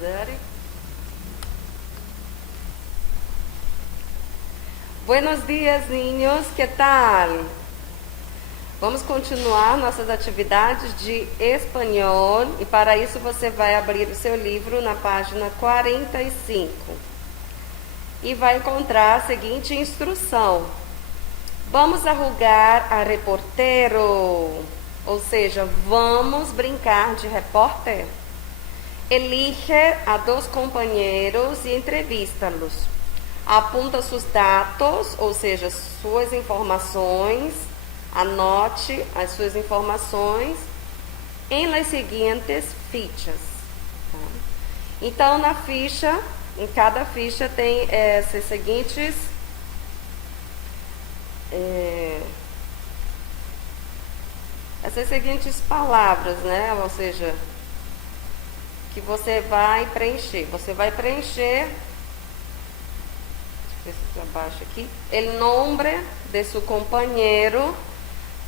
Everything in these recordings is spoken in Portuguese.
Zari. Buenos dias, niños, que tal? Vamos continuar nossas atividades de espanhol e para isso você vai abrir o seu livro na página 45 e vai encontrar a seguinte instrução. Vamos arrugar a reportero, ou seja, vamos brincar de repórter. Elige a dos companheiros e entrevista-los. Apunta seus dados, ou seja, suas informações, anote as suas informações em las seguintes fichas. Tá? Então, na ficha, em cada ficha tem essas seguintes palavras, né? Ou seja, que você vai preencher. Você vai preencher, deixa eu ver se abaixo aqui, el nombre de su companheiro.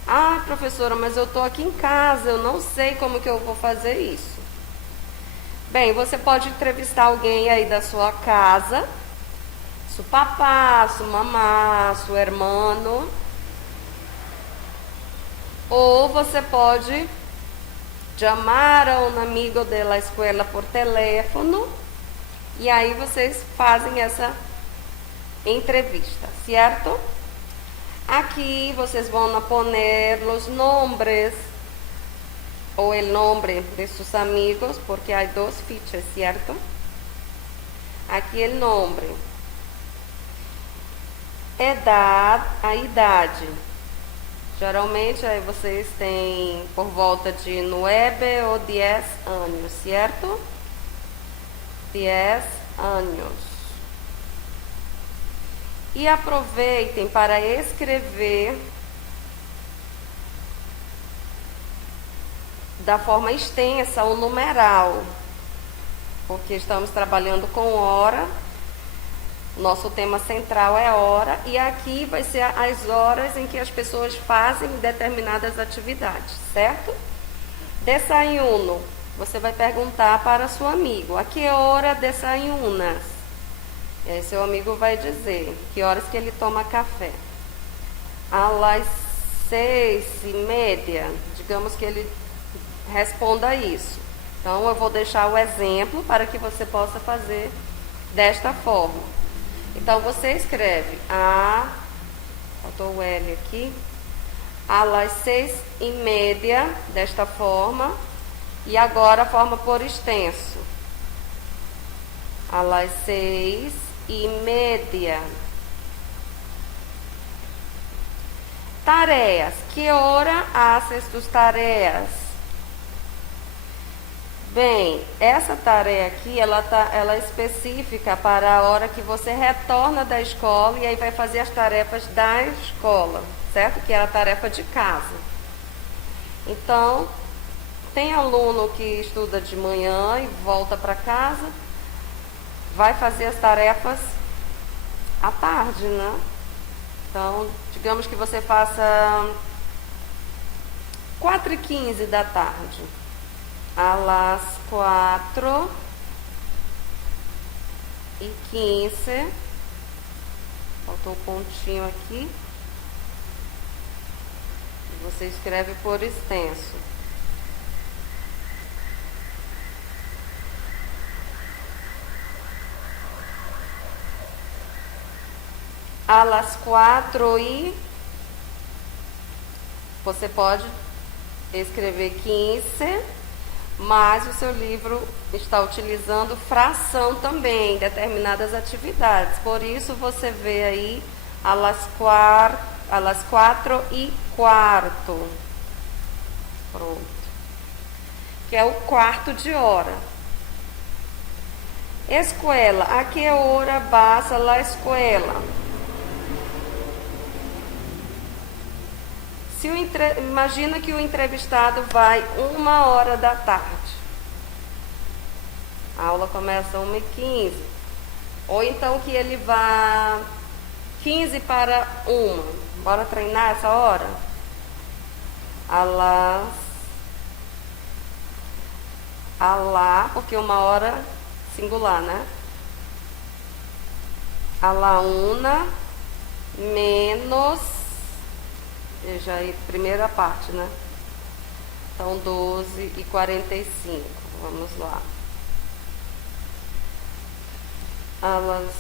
Ah, professora, mas eu estou aqui em casa, eu não sei como que eu vou fazer isso. Bem, você pode entrevistar alguém aí da sua casa, seu papá, sua mamá, seu hermano. Ou você pode chamar a um amigo da escola por teléfono e aí vocês fazem essa entrevista, certo? Aqui vocês vão poner os nombres ou o nome de seus amigos, porque há duas fichas, certo? Aqui o nome, a idade. Geralmente aí vocês têm por volta de 9 ou 10 anos, certo? 10 anos. E aproveitem para escrever da forma extensa o numeral, porque estamos trabalhando com hora. Nosso tema central é hora e aqui vai ser as horas em que as pessoas fazem determinadas atividades, certo? Desayuno, você vai perguntar para seu amigo, a que hora desayunas? E aí seu amigo vai dizer que horas que ele toma café. Às 6:30, digamos que ele responda isso. Então eu vou deixar o exemplo para que você possa fazer desta forma. Então você escreve faltou o L aqui, às 6:30, desta forma, e agora a forma por extenso. Às 6:30. Tareas. Que hora haces tus tareas? Bem, essa tarefa aqui, ela é específica para a hora que você retorna da escola e aí vai fazer as tarefas da escola, certo? Que é a tarefa de casa. Então, tem aluno que estuda de manhã e volta para casa, vai fazer as tarefas à tarde, né? Então, digamos que você faça 4:15 da tarde. Às 4:15, faltou o pontinho aqui, você escreve por extenso. Às 4:00 você pode escrever 15, mas o seu livro está utilizando fração também, determinadas atividades. Por isso você vê aí às 4:15. Pronto. Que é o quarto de hora. Escola. A que hora vas a la escuela? Imagina que o entrevistado vai 1h da tarde. A aula começa 1:15. Ou então que ele vá 15 para 1. Bora treinar essa hora? Porque 1h singular, né? A la una menos, veja aí, primeira parte, né? Então, 12h45. Vamos lá. A las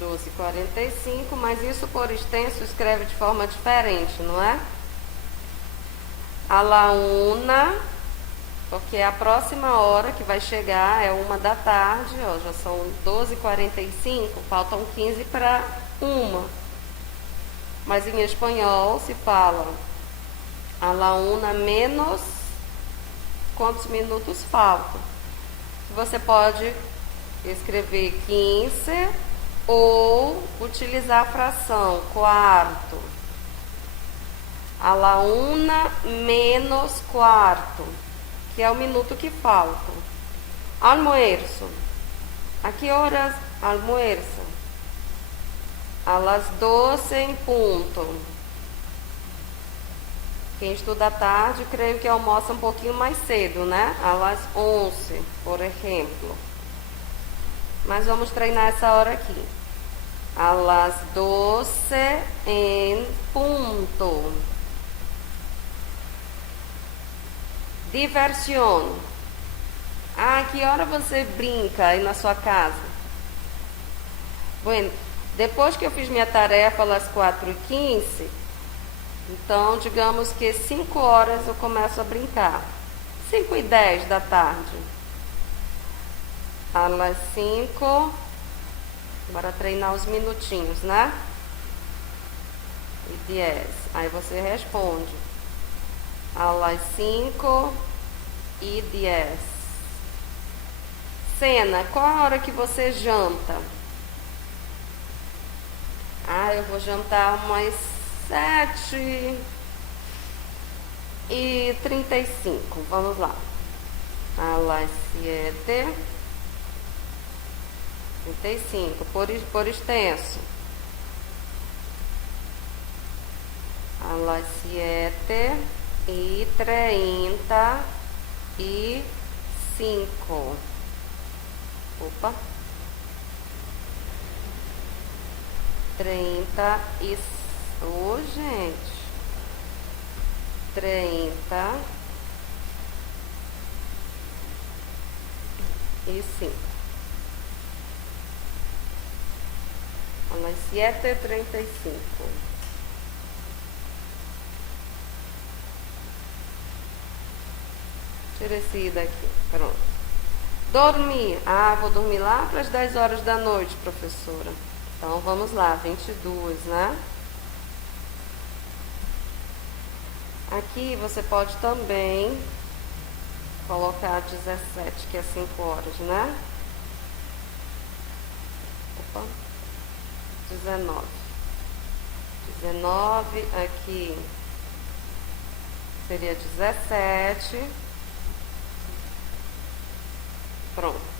12h45, mas isso por extenso escreve de forma diferente, não é? A la una, porque a próxima hora que vai chegar é 1 da tarde, ó, já são 12h45, faltam 15 para 1. Mas em espanhol se fala a la una menos quantos minutos faltam. Você pode escrever 15 ou utilizar a fração quarto. A la una menos quarto, que é o minuto que falta. Almuerzo. A que horas almuerza? A las 12 em ponto. Quem estuda à tarde, creio que almoça um pouquinho mais cedo, né? A las 11, por exemplo. Mas vamos treinar essa hora aqui. A las 12 em ponto. Diversión. Ah, que hora você brinca aí na sua casa? Bueno, depois que eu fiz minha tarefa às 4h15, então digamos que 5 horas eu começo a brincar. 5h10 da tarde. A las 5, bora treinar os minutinhos, né? E 10. Aí você responde. A las 5h10. Cena, qual a hora que você janta? Ah, eu vou jantar umas 7h35. Vamos lá. A las 7h35, por extenso. A las 7h35. Opa. 30 e... Ô, gente. 35. A las 7h35. Tira esse daqui. Pronto. Dormir. Ah, vou dormir lá para as 10 horas da noite, professora. Então, vamos lá. 22, né? Aqui você pode também colocar 17, que é 5 horas, né? Opa. 19. 19, aqui seria 17. Pronto.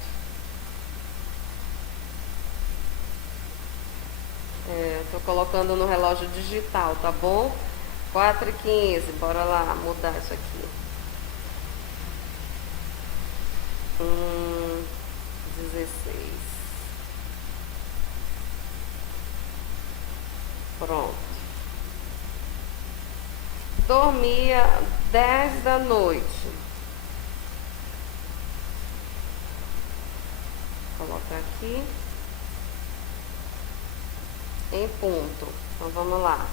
Tô colocando no relógio digital, tá bom? 4h15, bora lá mudar isso aqui. 16. Pronto. Dormia 10 da noite. Vou colocar aqui. Em ponto. Então vamos lá.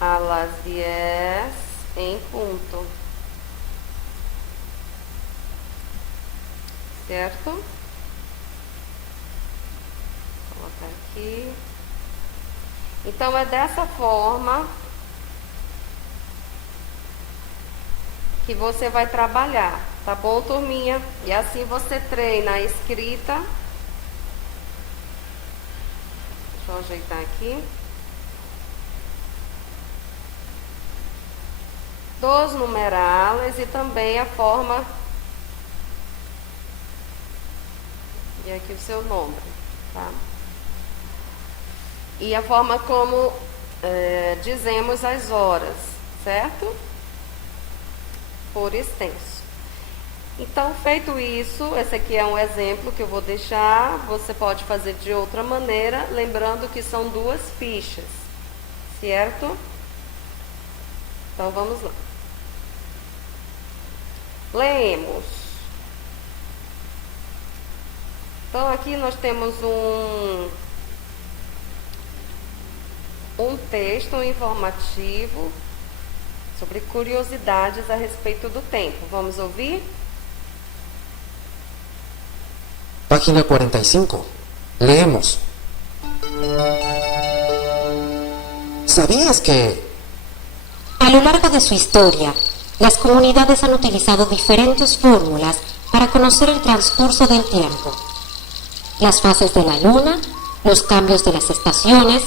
A las 10 em ponto. Certo? Vou colocar aqui. Então é dessa forma que você vai trabalhar, tá bom, turminha? E assim você treina a escrita. Deixa eu ajeitar aqui. Dos numerales e também a forma. E aqui o seu nome, tá? E a forma como dizemos as horas, certo? Por extenso. Então, feito isso, esse aqui é um exemplo que eu vou deixar. Você pode fazer de outra maneira, lembrando que são 2 fichas, certo? Então, vamos lá. Lemos. Então, aqui nós temos um texto informativo sobre curiosidades a respeito do tempo. Vamos ouvir? Página 45. Leemos. ¿Sabías que a lo largo de su historia, las comunidades han utilizado diferentes fórmulas para conocer el transcurso del tiempo? Las fases de la luna, los cambios de las estaciones,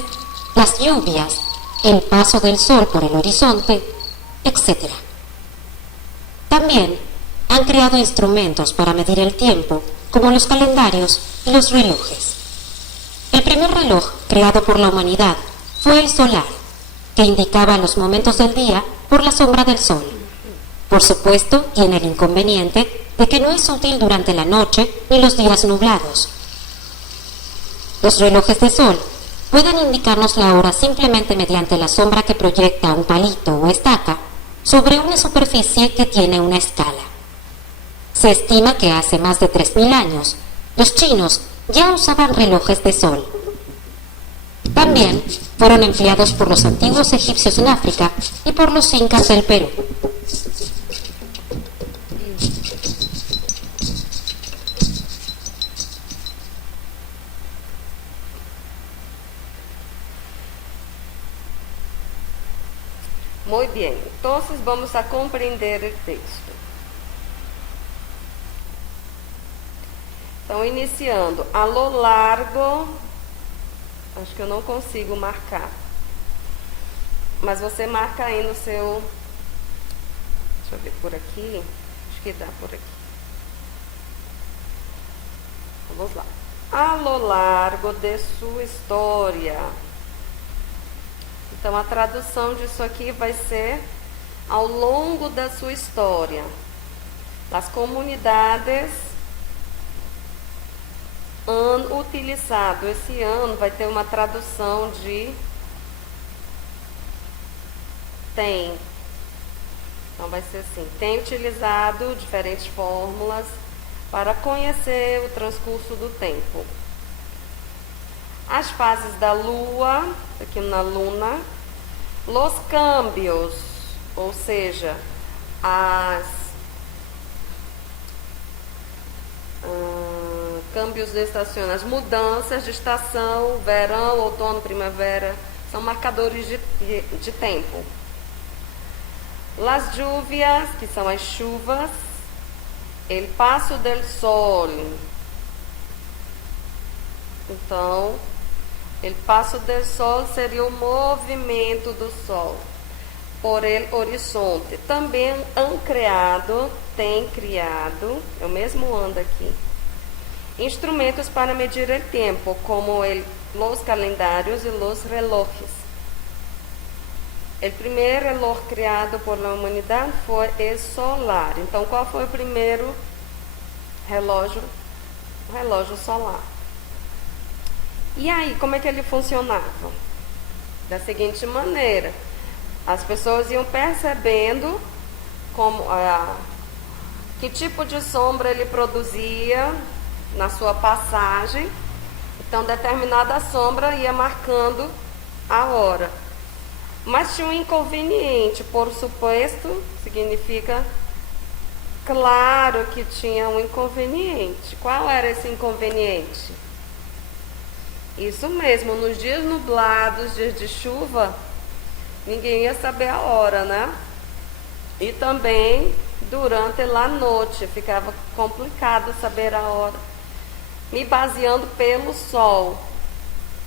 las lluvias, el paso del sol por el horizonte, etc. También han creado instrumentos para medir el tiempo, como los calendarios y los relojes. El primer reloj creado por la humanidad fue el solar, que indicaba los momentos del día por la sombra del sol. Por supuesto, tiene el inconveniente de que no es útil durante la noche ni los días nublados. Los relojes de sol pueden indicarnos la hora simplemente mediante la sombra que proyecta un palito o estaca sobre una superficie que tiene una escala. Se estima que hace más de 3000 años, los chinos ya usaban relojes de sol. También fueron empleados por los antiguos egipcios en África y por los incas del Perú. Muy bien, entonces vamos a compreender el texto. Então, iniciando, a lo largo, acho que eu não consigo marcar, mas você marca aí no seu, deixa eu ver por aqui, acho que dá por aqui. Vamos lá. A lo largo de sua história. Então, a tradução disso aqui vai ser ao longo da sua história. As comunidades han utilizado. Esse ano vai ter uma tradução de tem. Então, vai ser assim: tem utilizado diferentes fórmulas para conhecer o transcurso do tempo. As fases da lua, aqui na luna, los cambios, ou seja, câmbios de estação, as mudanças de estação, verão, outono, primavera, são marcadores de tempo. Las lluvias, que são as chuvas, el paso del sol. Então, el paso del sol seria o movimento do sol por el horizonte. Também han criado, tem criado, é o mesmo ando aqui, instrumentos para medir o tempo, como los calendários e los relojes. O primeiro reloj criado por la humanidade foi o solar. Então, qual foi o primeiro relógio? O relógio solar. E aí, como é que ele funcionava? Da seguinte maneira: as pessoas iam percebendo que tipo de sombra ele produzia na sua passagem. Então, determinada sombra ia marcando a hora. Mas tinha um inconveniente, por suposto, significa claro que tinha um inconveniente. Qual era esse inconveniente? Isso mesmo, nos dias nublados, dias de chuva, ninguém ia saber a hora, né? E também durante a noite, ficava complicado saber a hora. Me baseando pelo sol.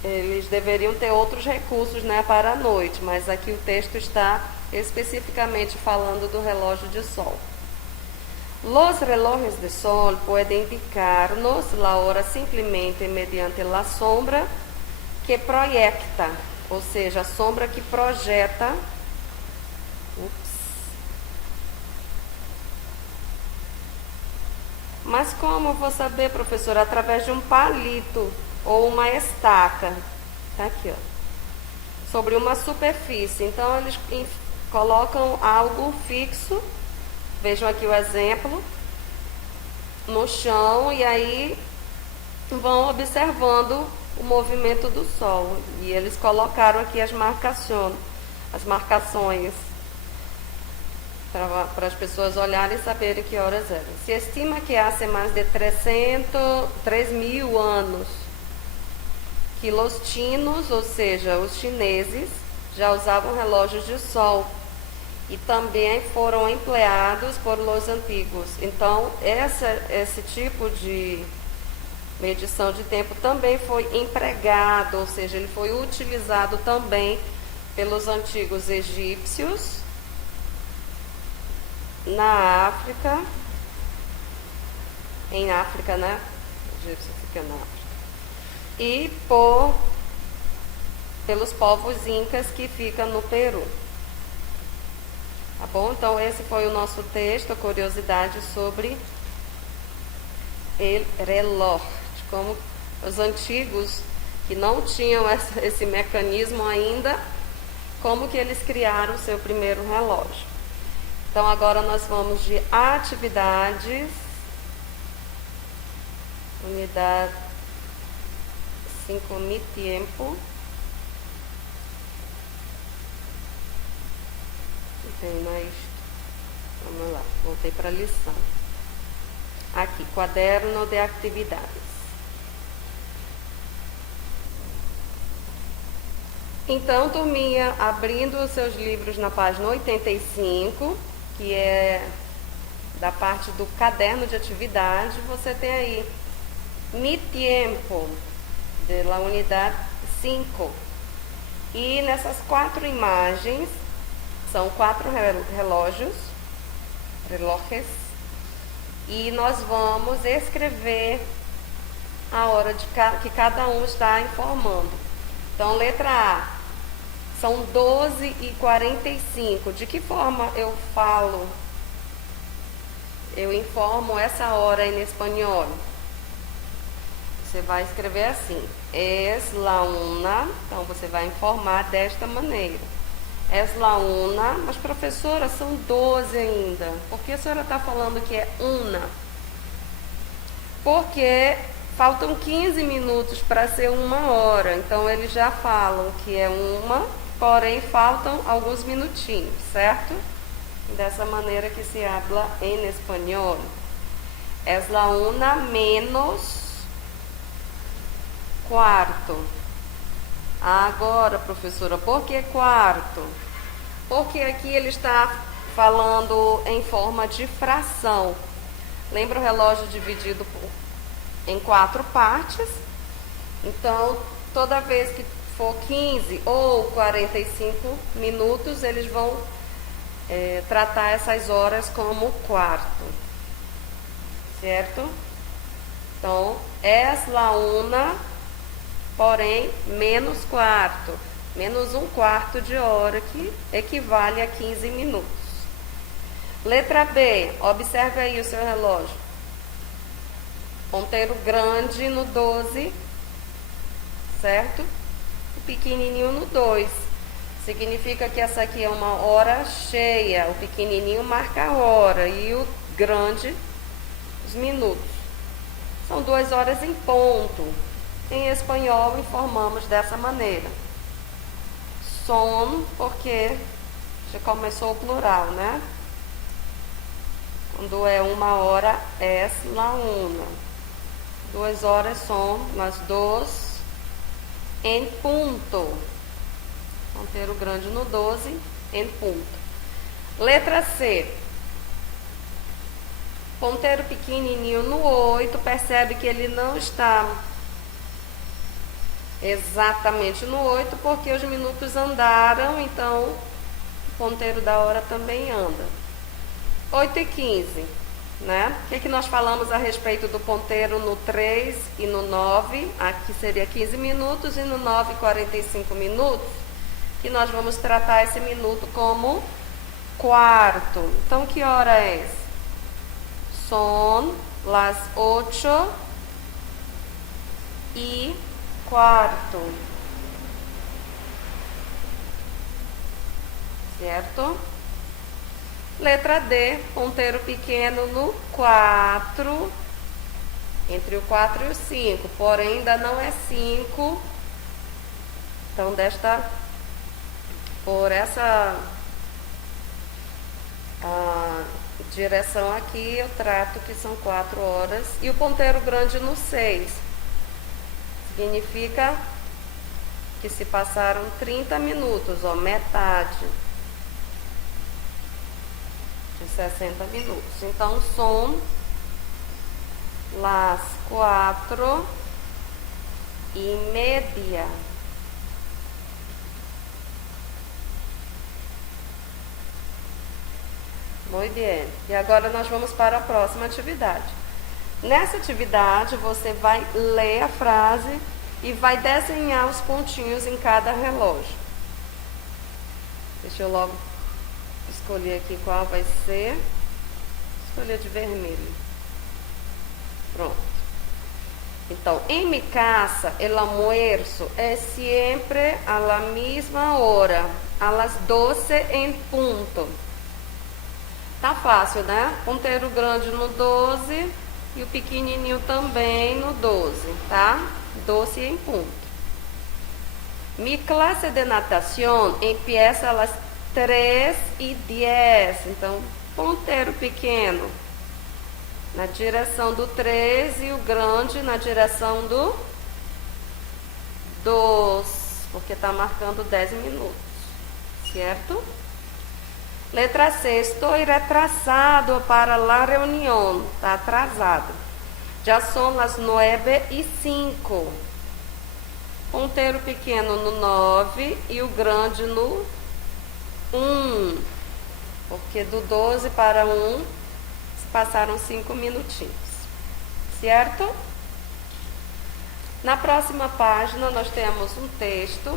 Eles deveriam ter outros recursos, né, para a noite, mas aqui o texto está especificamente falando do relógio de sol. Los relojes de sol pueden indicar-nos la hora simplesmente mediante la sombra que proyecta. ou seja, a sombra que projeta. Mas como eu vou saber, professora? Através de um palito ou uma estaca. Tá aqui, ó. Sobre uma superfície. Então, eles colocam algo fixo. Vejam aqui o exemplo. No chão, e aí vão observando o movimento do sol. E eles colocaram aqui as marcações para as pessoas olharem e saberem que horas eram. Se estima que há mais de 3.000 anos que os chinos, ou seja, os chineses, já usavam relógios de sol e também foram empleados por los antigos. Então, esse tipo de medição de tempo também foi empregado, ou seja, ele foi utilizado também pelos antigos egípcios na África, em África, né? Egípcio fica na África. E pelos povos incas que ficam no Peru. Tá bom? Então, esse foi o nosso texto, a curiosidade sobre o reloj, de como os antigos que não tinham esse mecanismo ainda, como que eles criaram o seu primeiro relógio. Então, agora nós vamos de atividades, unidade 5, mi tempo. Vamos lá, voltei para a lição. Aqui, quaderno de atividades. Então, turminha, abrindo os seus livros na página 85, que é da parte do caderno de atividade, você tem aí mi tiempo, de la unidade 5. E nessas 4 imagens, são 4 relojes, e nós vamos escrever a hora que cada um está informando. Então, letra A, são 12h45. De que forma eu falo? Eu informo essa hora em espanhol. Você vai escrever assim, es la una, então você vai informar desta maneira. Es la una, mas professora, são 12 ainda. Por que a senhora está falando que é una? Porque faltam 15 minutos para ser 1 hora. Então, eles já falam que é uma, porém faltam alguns minutinhos, certo? Dessa maneira que se habla em espanhol. Es la una menos quarto. Agora, professora, por que quarto? Porque aqui ele está falando em forma de fração. Lembra o relógio dividido em 4 partes? Então, toda vez que for 15 ou 45 minutos, eles vão tratar essas horas como quarto. Certo? Então, es la una, porém, menos quarto. Menos 1/4 de hora, que equivale a 15 minutos. Letra B, observe aí o seu relógio. Ponteiro grande no 12, certo? O pequenininho no 2. Significa que essa aqui é uma hora cheia. O pequenininho marca a hora e o grande os minutos. São 2 horas em ponto. Em espanhol, informamos dessa maneira. Son, porque já começou o plural, né? Quando é 1 hora, es la una. 2 horas são las 2 em ponto. Ponteiro grande no 12, em ponto. Letra C. Ponteiro pequenininho no 8, percebe que ele não está exatamente no 8, porque os minutos andaram, então o ponteiro da hora também anda. 8h15. né? O que nós falamos a respeito do ponteiro no 3 e no 9? Aqui seria 15 minutos e no 9, 45 minutos. Que nós vamos tratar esse minuto como quarto. Então, que hora é? Son las 8:15. Certo? Letra D, ponteiro pequeno no 4, entre o 4 e o 5, porém ainda não é 5. Então, por essa direção aqui, eu trato que são 4 horas. E o ponteiro grande no 6, significa que se passaram 30 minutos, ó, metade de 60 minutos. Então, son las 4:30. Muito bem. E agora nós vamos para a próxima atividade. Nessa atividade, você vai ler a frase e vai desenhar os pontinhos em cada relógio. Deixa eu logo escolher aqui qual vai ser. Escolher de vermelho. Pronto. Então, em mi casa, el almuerzo es siempre a la misma hora, a las 12 en punto. Tá fácil, né? Ponteiro grande no 12 e o pequenininho também no 12, tá? 12 em ponto. Mi clase de natación empieza a las 3:10. Então, ponteiro pequeno na direção do 3 e o grande na direção do 2, porque está marcando 10 minutos, certo? Letra C, estou retrasado para la reunión, está atrasado. Já são as 9:05. Ponteiro pequeno no 9 e o grande no 1, porque do 12 para 1 passaram 5 minutinhos, certo? Na próxima página nós temos um texto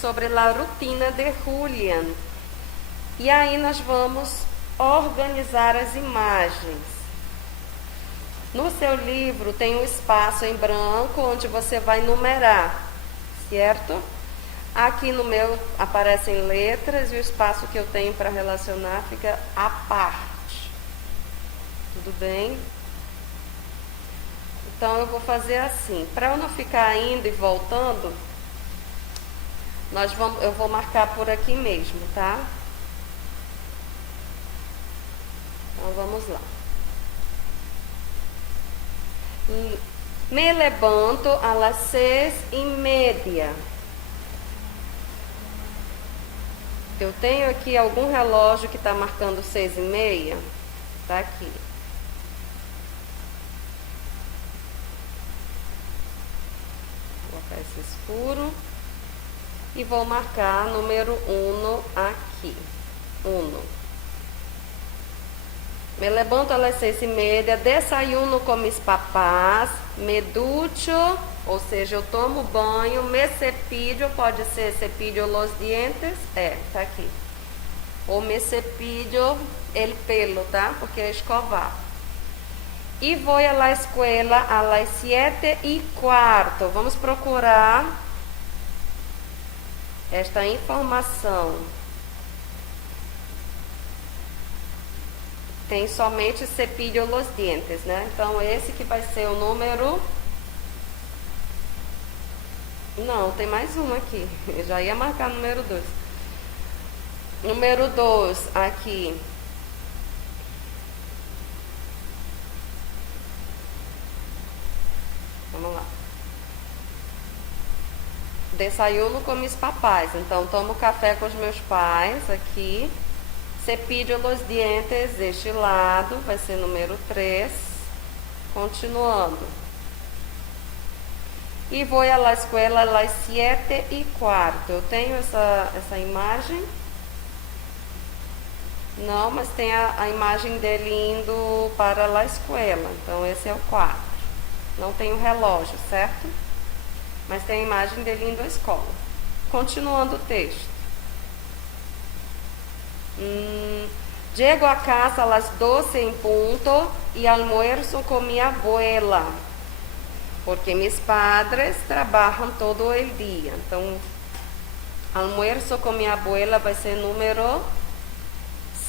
sobre a rotina de Julián. E aí nós vamos organizar as imagens. No seu livro tem um espaço em branco onde você vai numerar, certo? Aqui no meu aparecem letras e o espaço que eu tenho para relacionar fica à parte. Tudo bem? Então eu vou fazer assim, para eu não ficar indo e voltando, eu vou marcar por aqui mesmo, tá? Então vamos lá. Me levanto a las 6:30. Eu tenho aqui algum relógio que está marcando 6:30? Está aqui. Vou colocar esse escuro. E vou marcar número 1 aqui. 1. Me levanto a las 6:30, desayuno com mis papás, me ducho, ou seja, eu tomo banho, me cepillo, pode ser cepillo los dientes, tá aqui. Ou me cepillo el pelo, tá? Porque é escovar. E vou a la escuela a las 7:15. Vamos procurar esta informação. Tem somente cepillo los dientes, né? Então, esse que vai ser o número... Não, tem mais um aqui. Eu já ia marcar o número 2. Número 2, aqui. Vamos lá. Desayuno com mis papais. Então, tomo café com os meus pais, aqui. Cepillo los dientes, deste lado, vai ser número 3. Continuando. E vou a la escuela a las 7:15. Eu tenho essa imagem. Não, mas tem a imagem dele indo para a escola. Então esse é o 4. Não tem o relógio, certo? Mas tem a imagem dele indo à escola. Continuando o texto. Llego a casa a las 12 en punto y almuerzo con mi abuela, porque mis padres trabajan todo el día. Então, almuerzo com minha abuela vai ser número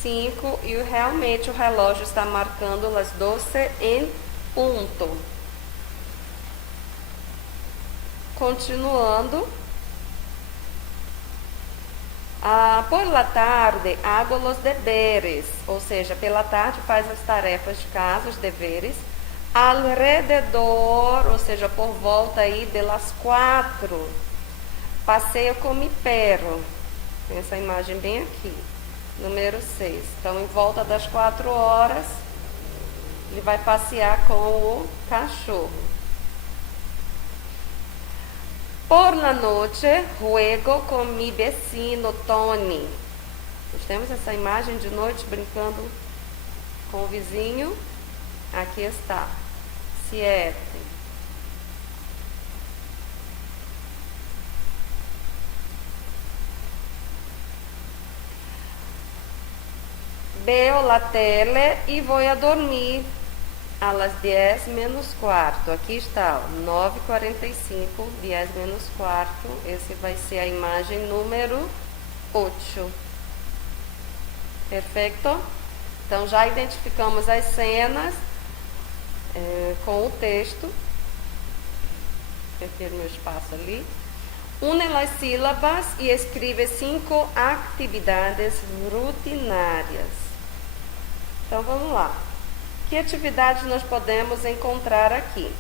5 e realmente o relógio está marcando las 12 en punto. Continuando. Por la tarde hago los deberes, ou seja, pela tarde faz as tarefas de casa, os deveres, alrededor, ou seja, por volta aí de las 4, passeio com mi perro, tem essa imagem bem aqui, número 6, então em volta das 4 horas, ele vai passear com o cachorro. Por la noche, juego com mi vecino Tony. Nós temos essa imagem de noite brincando com o vizinho. Aqui está. 7. Veo la tele e vou a dormir a las 10 menos quarto. Aqui está, 9h45, 10 menos quarto. Esse vai ser a imagem número 8. Perfeito? Então, já identificamos as cenas com o texto. Perder meu espaço ali. Une las sílabas e escreve 5 atividades rutinárias. Então, vamos lá. Que atividades nós podemos encontrar aqui?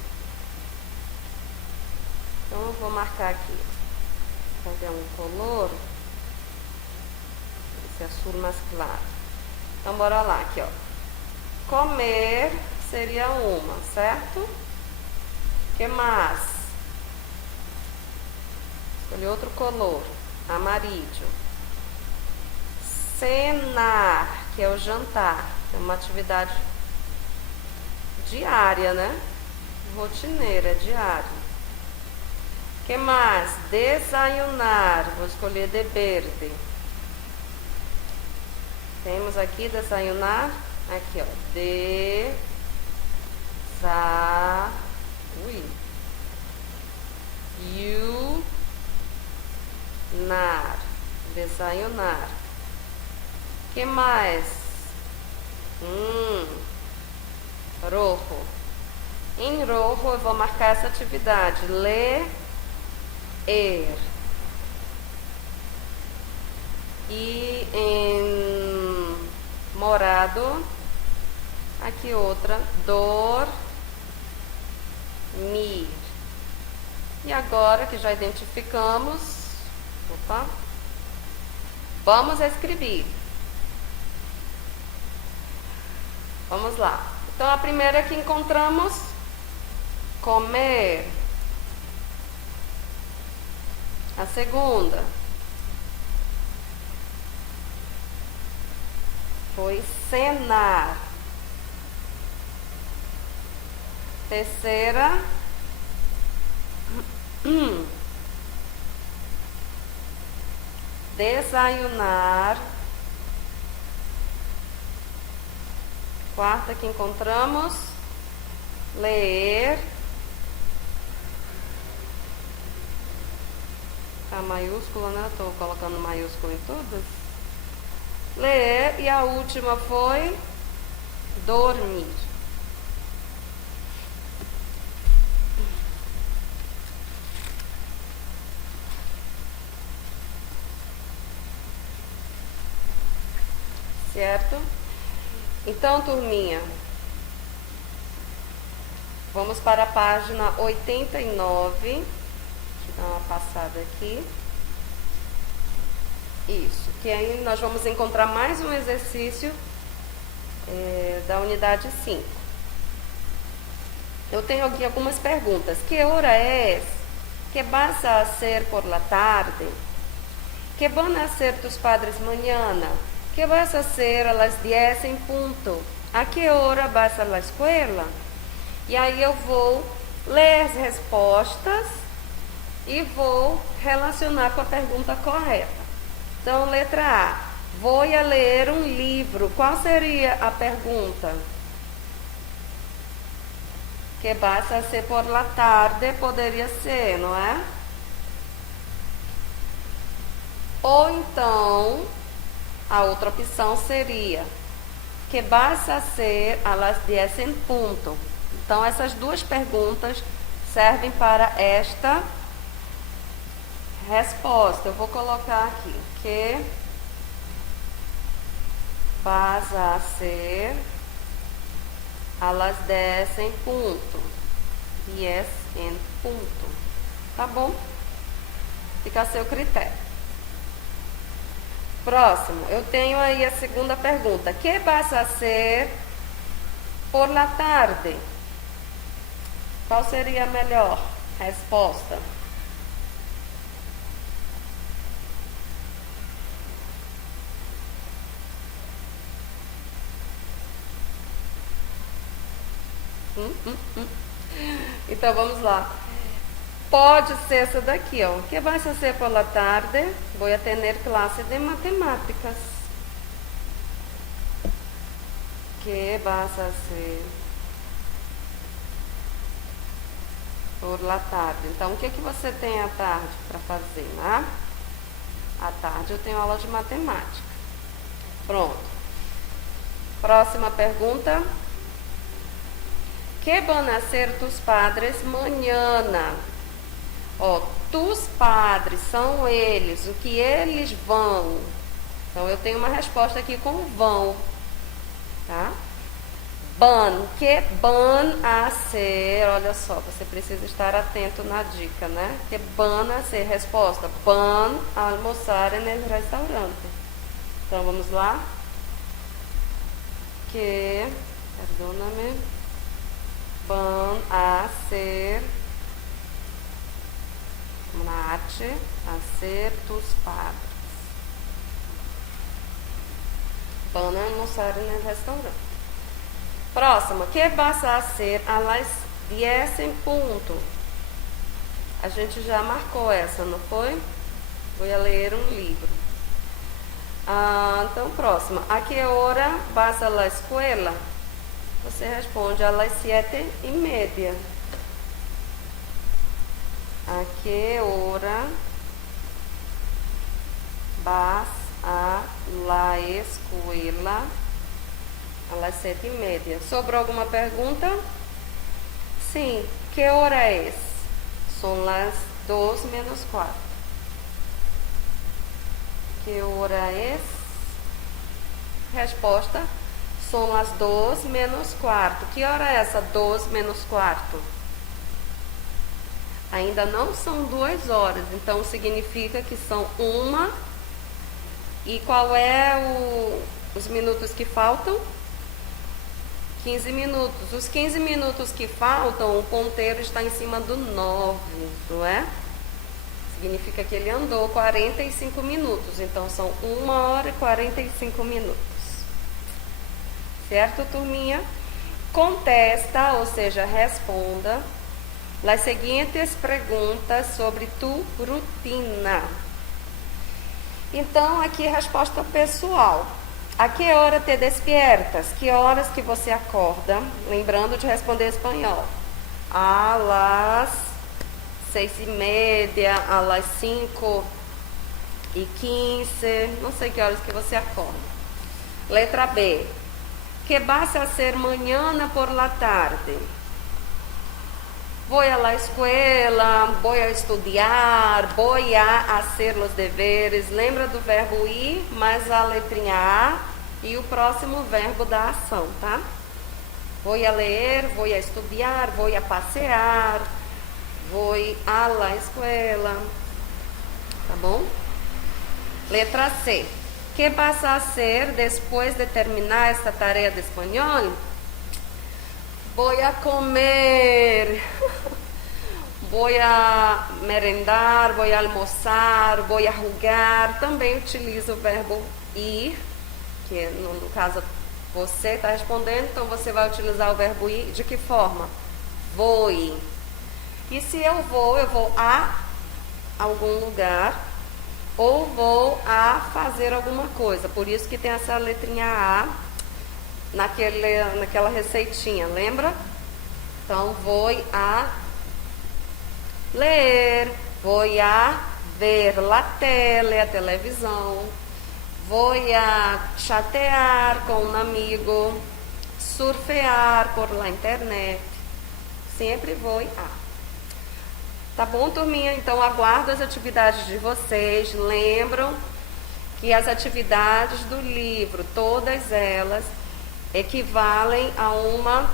Então, eu vou marcar aqui. Fazer um color. Esse azul mais claro. Então, bora lá, aqui, ó. Comer seria uma, certo? Que mais? Escolhi outro color. Amarillo. Cenar, que é o jantar. É uma atividade diária, né? Rotineira, diária. Que mais? Desayunar. Vou escolher de verde. Temos aqui desayunar. Aqui, ó. Desayunar. Que mais? Rojo. Em rojo eu vou marcar essa atividade. Ler. E em morado, aqui outra, dormir. E agora que já identificamos, vamos escrever. Vamos lá. Então, a primeira que encontramos, comer. A segunda foi cenar. Terceira, desayunar. Quarta que encontramos, ler. A maiúscula, né? Estou colocando maiúscula em todas. Ler. E a última foi dormir. Certo? Então, turminha, vamos para a página 89. Deixa eu dar uma passada aqui. Isso, que aí nós vamos encontrar mais um exercício da unidade 5. Eu tenho aqui algumas perguntas. Que hora é? Que vas a hacer por la tarde? Que van a hacer tus padres mañana? ¿Qué vas a hacer a las 10 em ponto? A que hora vas a la escola? E aí eu vou ler as respostas e vou relacionar com a pergunta correta. Então, letra A. Vou a ler um livro. Qual seria a pergunta? Que vas a hacer por la tarde poderia ser, não é? Ou então, a outra opção seria que vas a hacer a las 10 em ponto. Então, essas duas perguntas servem para esta resposta. Eu vou colocar aqui. Que vas a hacer a las 10 em ponto. 10 em ponto. Tá bom? Fica a seu critério. Próximo, eu tenho aí a segunda pergunta. Que vas a hacer por la tarde? Qual seria a melhor resposta? Então vamos lá. Pode ser essa daqui, ó. Que vai ser por la tarde? Vou a tener clase de matemáticas. Que vas a hacer por la tarde? Então, o que você tem à tarde para fazer, né? À tarde eu tenho aula de matemática. Pronto. Próxima pergunta. Que van a hacer tus padres mañana? Ó, tus padres são eles, o que eles vão. Então, eu tenho uma resposta aqui com vão, tá? Van, que van a ser, olha só, você precisa estar atento na dica, né? Que van a ser, resposta, van a almoçar en el restaurante. Então, vamos lá. Que, perdóname, van a ser... Nath, a ser tus padres. Van a almoçar en el restaurante. Próximo. Que vas a hacer a las 10 em ponto? A gente já marcou essa, não foi? Vou a ler um livro. Então, próxima. A que hora vas a la escuela? Você responde a las 7:30. A que hora vas a la escuela? A las 7:30. Sobrou alguma pergunta? Sim. Que hora é? São las 2 menos 4. Que hora é? Resposta. São as 2 menos 4. Que hora é essa 2 menos 4? Ainda não são 2 horas, então significa que são 1. E qual é os minutos que faltam? 15 minutos. Os 15 minutos que faltam, o ponteiro está em cima do 9, não é? Significa que ele andou 45 minutos, então são 1 hora e 45 minutos. Certo, turminha? Contesta, ou seja, responda as seguintes perguntas sobre tu rutina. Então, aqui a resposta pessoal. A que hora te despiertas? Que horas que você acorda? Lembrando de responder em espanhol. A las 6:30, a las 5:15. Não sei que horas que você acorda. Letra B. Que vas a hacer mañana por la tarde? Vou a la escuela, vou a estudiar, vou a hacer los deveres. Lembra do verbo ir, mais a letrinha A e o próximo verbo da ação, tá? Vou a ler, vou a estudiar, vou a passear, vou a la escuela. Tá bom? Letra C. Que vas a hacer después de terminar esta tarea de espanhol? Vou a comer, vou a merendar, vou a almoçar, vou a jogar. Também utilizo o verbo ir que no caso você está respondendo, então você vai utilizar o verbo ir de que forma? Voy. E se eu vou a algum lugar ou vou a fazer alguma coisa. Por isso que tem essa letrinha A naquela receitinha, lembra? Então, vou a ler, vou a ver la tele, a televisão, vou a chatear com um amigo, surfear por la internet. Sempre vou a. Tá bom, turminha? Então, aguardo as atividades de vocês. Lembram que as atividades do livro, todas elas, equivalem a uma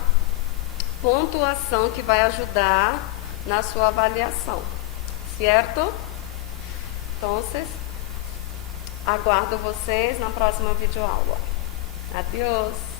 pontuação que vai ajudar na sua avaliação. Certo? Então, aguardo vocês na próxima videoaula. Adiós!